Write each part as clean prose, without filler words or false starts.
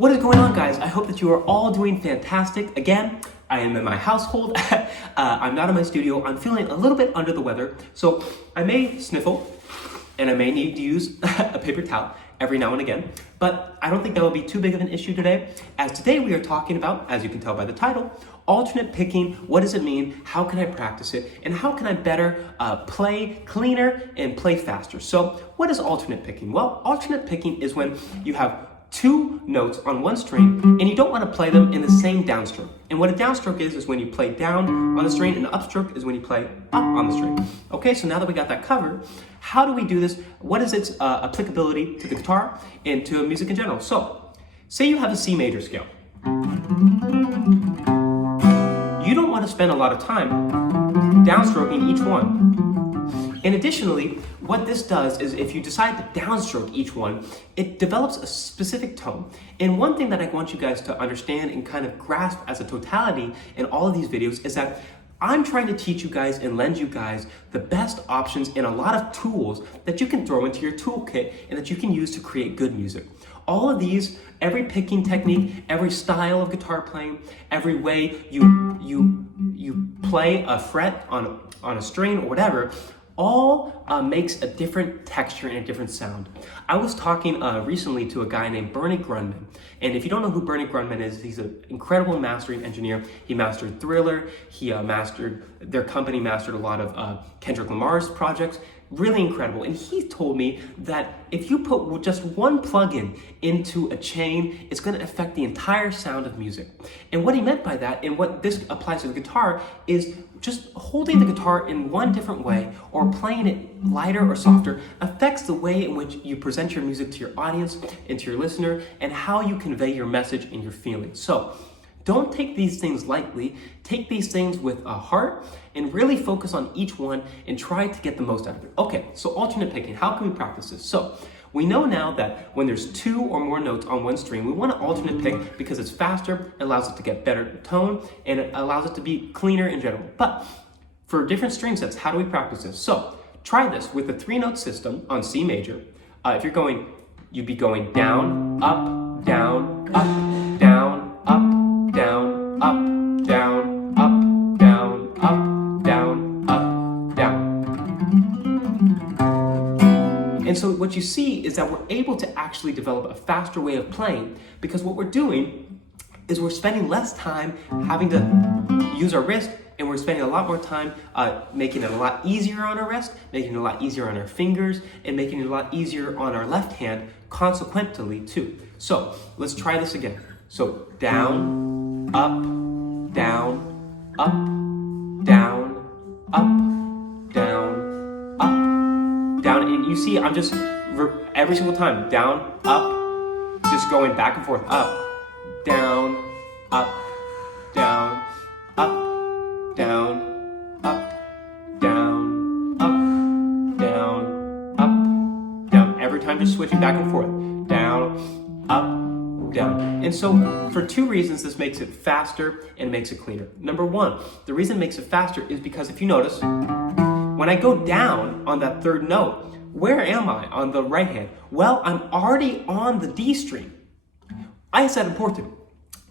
What is going on, guys? I hope that you are all doing fantastic. Again, I am in my household. I'm not in my studio. I'm feeling a little bit under the weather, so I may sniffle and I may need to use a paper towel every now and again, but I don't think that will be too big of an issue today, as today we are talking about, as you can tell by the title, alternate picking. What does it mean? How can I practice it? And how can I better play cleaner and play faster? So what is alternate picking? Well, alternate picking is when you have two notes on one string and you don't want to play them in the same downstroke. And what a downstroke is when you play down on the string, and an upstroke is when you play up on the string. Okay, so now that we got that covered, how do we do this? What is its applicability to the guitar and to music in general? So, say you have a C major scale. You don't want to spend a lot of time downstroking each one. And additionally, what this does is if you decide to downstroke each one, it develops a specific tone. And one thing that I want you guys to understand and kind of grasp as a totality in all of these videos is that I'm trying to teach you guys and lend you guys the best options and a lot of tools that you can throw into your toolkit and that you can use to create good music. All of these, every picking technique, every style of guitar playing, every way you play a fret on a string or whatever, all makes a different texture and a different sound. I was talking recently to a guy named Bernie Grundman. And if you don't know who Bernie Grundman is, he's an incredible mastering engineer. He mastered Thriller. Their company mastered a lot of Kendrick Lamar's projects. Really incredible. And he told me that if you put just one plugin into a chain, it's going to affect the entire sound of music. And what he meant by that, and what this applies to the guitar, is just holding the guitar in one different way or playing it lighter or softer affects the way in which you present your music to your audience and to your listener and how you convey your message and your feelings. So don't take these things lightly. Take these things with a heart and really focus on each one and try to get the most out of it. Okay, so alternate picking, how can we practice this? So we know now that when there's two or more notes on one string, we want to alternate pick because it's faster, it allows it to get better tone, and it allows it to be cleaner in general. But for different string sets, how do we practice this? So try this with a 3-note system on C major. If you'd be going down, up, down, up, down, up, down, up, down, up, down, up, down, up, down. And so what you see is that we're able to actually develop a faster way of playing, because what we're doing is we're spending less time having to use our wrist, and we're spending a lot more time making it a lot easier on our wrist, making it a lot easier on our fingers, and making it a lot easier on our left hand consequently too. So let's try this again. So down, up, down, up, down, up, down, up, down. And you see, I'm just, every single time, down, up, just going back and forth, up, down, up, down, up, down, up, down, up, down, up, down. Every time just switching back and forth, down, up, down. And so for two reasons, this makes it faster and makes it cleaner. Number one, the reason it makes it faster is because if you notice, when I go down on that third note, where am I on the right hand? Well, I'm already on the D string. I said important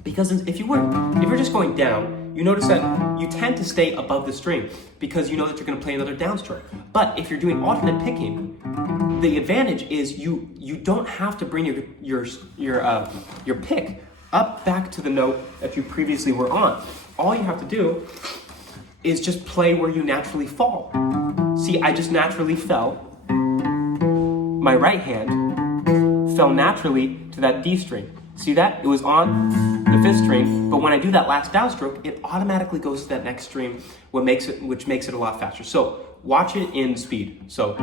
because if you're just going down, you notice that you tend to stay above the string because you know that you're going to play another downstroke. But if you're doing alternate picking, the advantage is you don't have to bring your pick up back to the note that you previously were on. All you have to do is just play where you naturally fall. See, I just naturally fell. My right hand fell naturally to that D string. See that? It was on the 5th string, but when I do that last downstroke, it automatically goes to that next string, which makes it a lot faster. So watch it in speed. So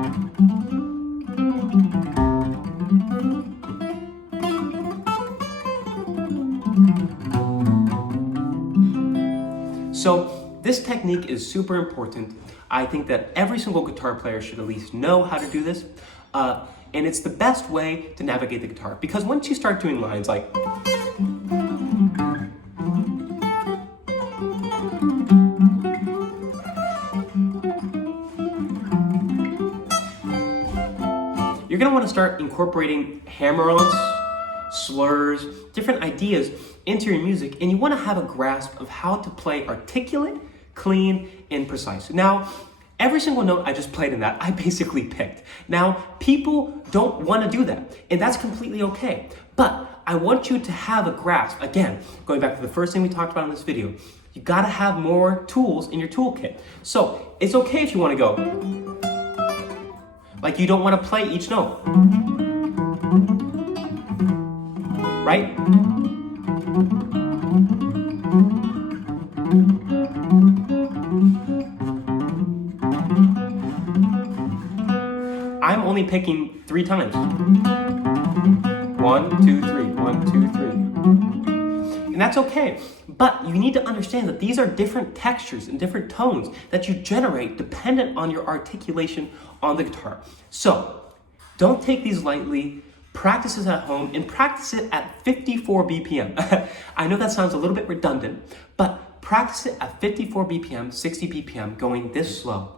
this technique is super important. I think that every single guitar player should at least know how to do this. And it's the best way to navigate the guitar, because once you start doing lines like you're going to want to start incorporating hammer-ons, slurs, different ideas into your music, and you want to have a grasp of how to play articulate, clean, and precise. Now, every single note I just played in that, I basically picked. Now, people don't want to do that, and that's completely okay. But I want you to have a grasp. Again, going back to the first thing we talked about in this video, you gotta have more tools in your toolkit. So it's okay if you want to go like you don't want to play each note, right? I'm only picking 3 times. 1, 2, 3, 1, 2, 3. And that's okay. But you need to understand that these are different textures and different tones that you generate dependent on your articulation on the guitar. So don't take these lightly. Practice this at home and practice it at 54 BPM. I know that sounds a little bit redundant, but practice it at 54 BPM, 60 BPM, going this slow.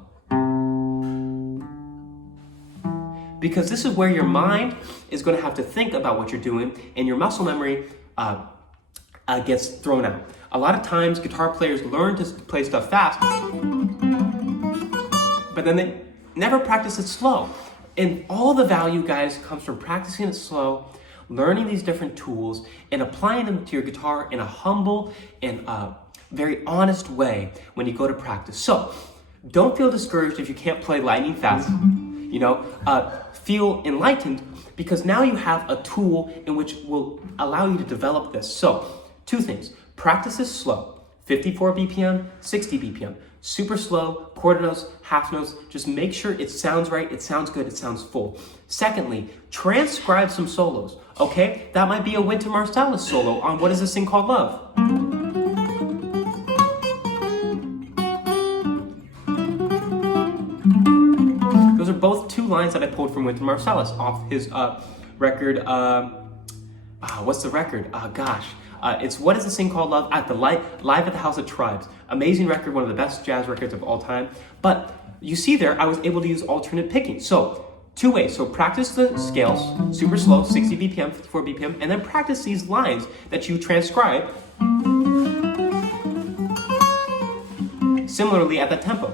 Because this is where your mind is going to have to think about what you're doing, and your muscle memory gets thrown out. A lot of times, guitar players learn to play stuff fast, but then they never practice it slow. And all the value, guys, comes from practicing it slow, learning these different tools, and applying them to your guitar in a humble and very honest way when you go to practice. So, don't feel discouraged if you can't play lightning fast. Feel enlightened because now you have a tool in which will allow you to develop this. So, 2 things. Practice this slow, 54 BPM, 60 BPM. Super slow, quarter notes, half notes. Just make sure it sounds right, it sounds good, it sounds full. Secondly, transcribe some solos, okay? That might be a Wynton Marsalis solo on What Is This Thing Called Love? Those are both 2 lines that I pulled from Wynton Marsalis off his record. What's the record? It's What Is This Thing Called Love at the Live at the House of Tribes. Amazing record, one of the best jazz records of all time. But you see there, I was able to use alternate picking. So 2 ways. So practice the scales, super slow, 60 BPM, 54 BPM, and then practice these lines that you transcribe similarly at that tempo.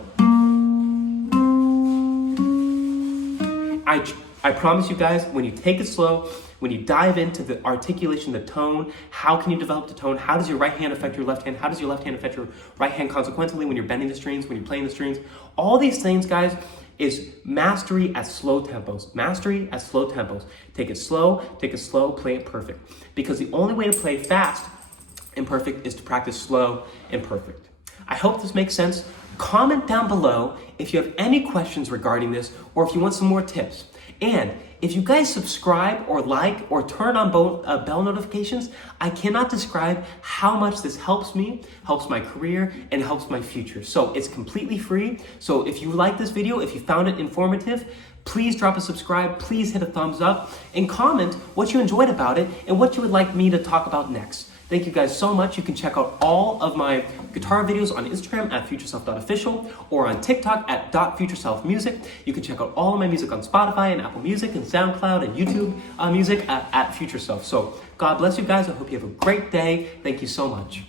I promise you guys, when you take it slow, when you dive into the articulation, the tone, how can you develop the tone? How does your right hand affect your left hand? How does your left hand affect your right hand consequently when you're bending the strings, when you're playing the strings? All these things, guys, is mastery at slow tempos. Mastery at slow tempos. Take it slow, play it perfect. Because the only way to play fast and perfect is to practice slow and perfect. I hope this makes sense. Comment down below if you have any questions regarding this or if you want some more tips. And if you guys subscribe or like or turn on bell notifications, I cannot describe how much this helps me, helps my career, and helps my future. So it's completely free. So if you like this video, if you found it informative, please drop a subscribe, please hit a thumbs up, and comment what you enjoyed about it and what you would like me to talk about next. Thank you guys so much. You can check out all of my guitar videos on Instagram at futureself.official or on TikTok at .futureselfmusic. You can check out all of my music on Spotify and Apple Music and SoundCloud and YouTube music at futureself. So God bless you guys. I hope you have a great day. Thank you so much.